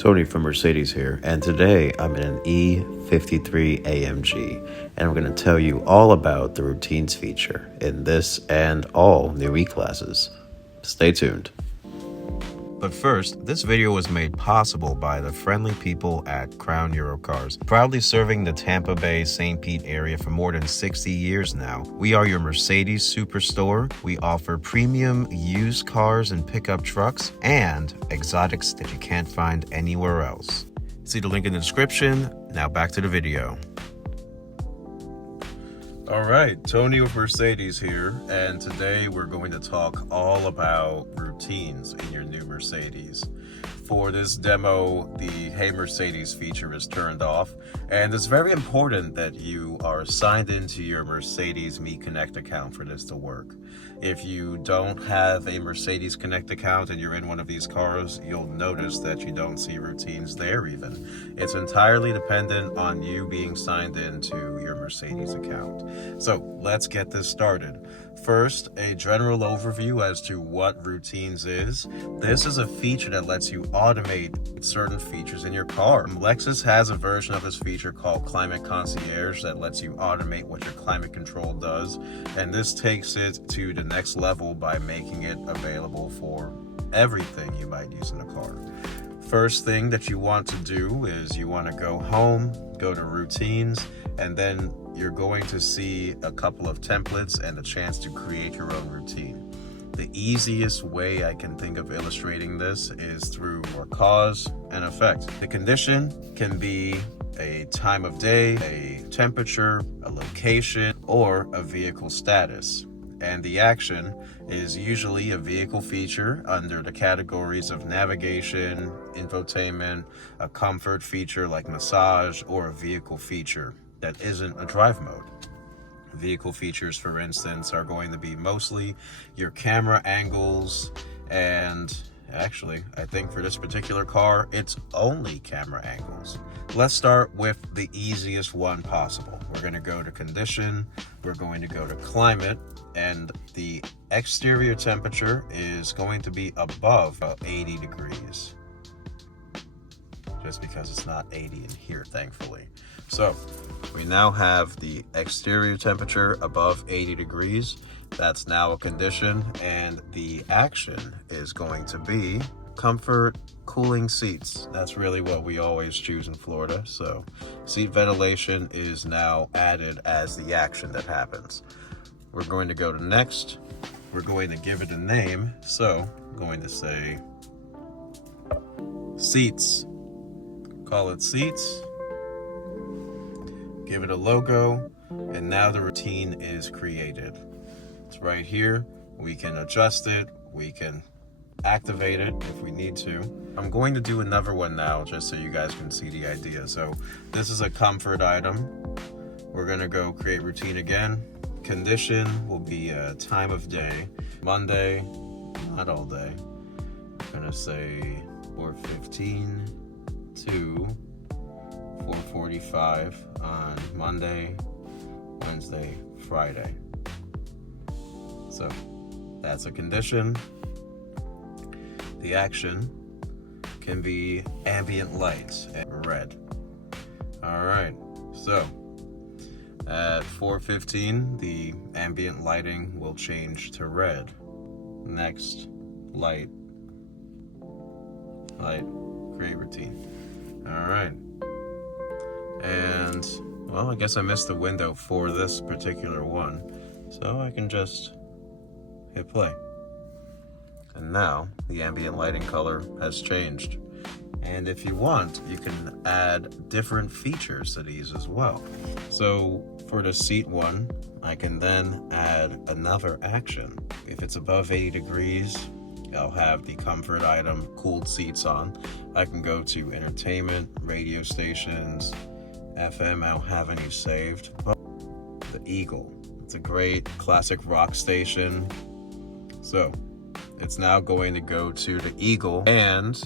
Tony from Mercedes here, and today I'm in an E53 AMG, and I'm going to tell you all about the routines feature in this and all new E-classes. Stay tuned. But first, this video was made possible by the friendly people at Crown Eurocars, proudly serving the Tampa Bay, St. Pete area for more than 60 years now. We are your Mercedes superstore. We offer premium used cars and pickup trucks and exotics that you can't find anywhere else. See the link in the description. Now back to the video. All right, Tony with Mercedes here, and today we're going to talk all about routines in your new Mercedes. For this demo, the Hey Mercedes feature is turned off, and it's very important that you are signed into your Mercedes Me Connect account for this to work. If you don't have a Mercedes Connect account and you're in one of these cars, you'll notice that you don't see routines there even. It's entirely dependent on you being signed into your Mercedes account. So let's get this started. First, a general overview as to what routines is. This is a feature that lets you automate certain features in your car. Lexus has a version of this feature called Climate Concierge that lets you automate what your climate control does, and this takes it to the next level by making it available for everything you might use in a car. First thing that you want to do is you want to go home, go to routines, and then you're going to see a couple of templates and a chance to create your own routine. The easiest way I can think of illustrating this is through a cause and effect. The condition can be a time of day, a temperature, a location, or a vehicle status. And the action is usually a vehicle feature under the categories of navigation, infotainment, a comfort feature like massage, or a vehicle feature that isn't a drive mode. Vehicle features, for instance, are going to be mostly your camera angles, and actually, I think for this particular car, it's only camera angles. Let's start with the easiest one possible. We're going to go to condition, we're going to go to climate, and the exterior temperature is going to be above 80 degrees. Just because it's not 80 in here, thankfully. So we now have the exterior temperature above 80 degrees. That's now a condition, and the action is going to be comfort cooling seats. That's really what we always choose in Florida. So seat ventilation is now added as the action that happens. We're going to go to next. We're going to give it a name. So I'm going to say seats. Call it seats. Give it a logo, and now the routine is created. It's right here. We can adjust it. We can activate it if we need to. I'm going to do another one now just so you guys can see the idea. So this is a comfort item. We're going to go create routine again. Condition will be a time of day. Monday, not all day. I'm going to say 4:15 to 4:45 on Monday, Wednesday, Friday. So that's a condition. The action can be ambient lights and red. All right, so at 4:15, the ambient lighting will change to red. Next, light, create routine. All right. And, well, I guess I missed the window for this particular one. So I can just hit play. And now the ambient lighting color has changed. And if you want, you can add different features to these as well. So for the seat one, I can then add another action. If it's above 80 degrees, I'll have the comfort item cooled seats on. I can go to entertainment, radio stations, FM, I don't have any saved, but the Eagle. It's a great classic rock station. So it's now going to go to the Eagle, and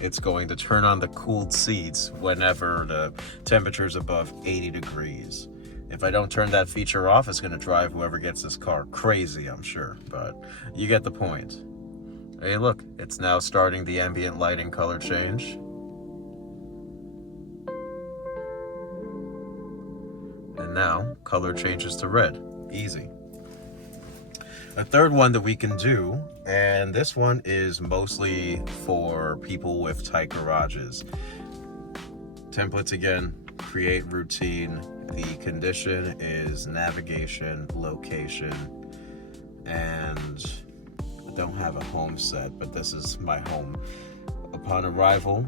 it's going to turn on the cooled seats whenever the temperature is above 80 degrees. If I don't turn that feature off, it's going to drive whoever gets this car crazy, I'm sure, but you get the point. Hey, look, it's now starting the ambient lighting color change. And now color changes to red. Easy. A third one that we can do, and this one is mostly for people with tight garages. Templates again, create routine. The condition is navigation, location, and I don't have a home set, but this is my home. Upon arrival,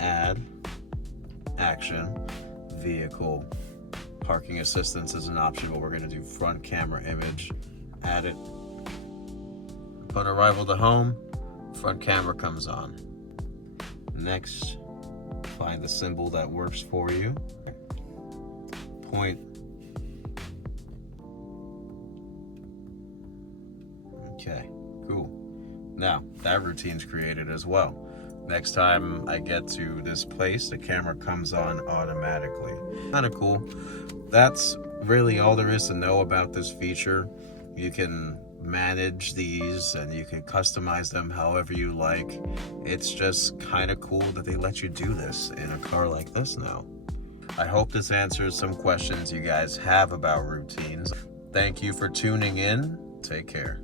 add, action, vehicle. Parking assistance is an option, but we're going to do front camera image. Add it. Upon arrival to home, front camera comes on. Next, find the symbol that works for you. Point. Okay, cool. Now, that routine's created as well. Next time I get to this place, the camera comes on automatically. Kind of cool. That's really all there is to know about this feature. You can manage these and you can customize them however you like. It's just kind of cool that they let you do this in a car like this now. I hope this answers some questions you guys have about routines. Thank you for tuning in. Take care.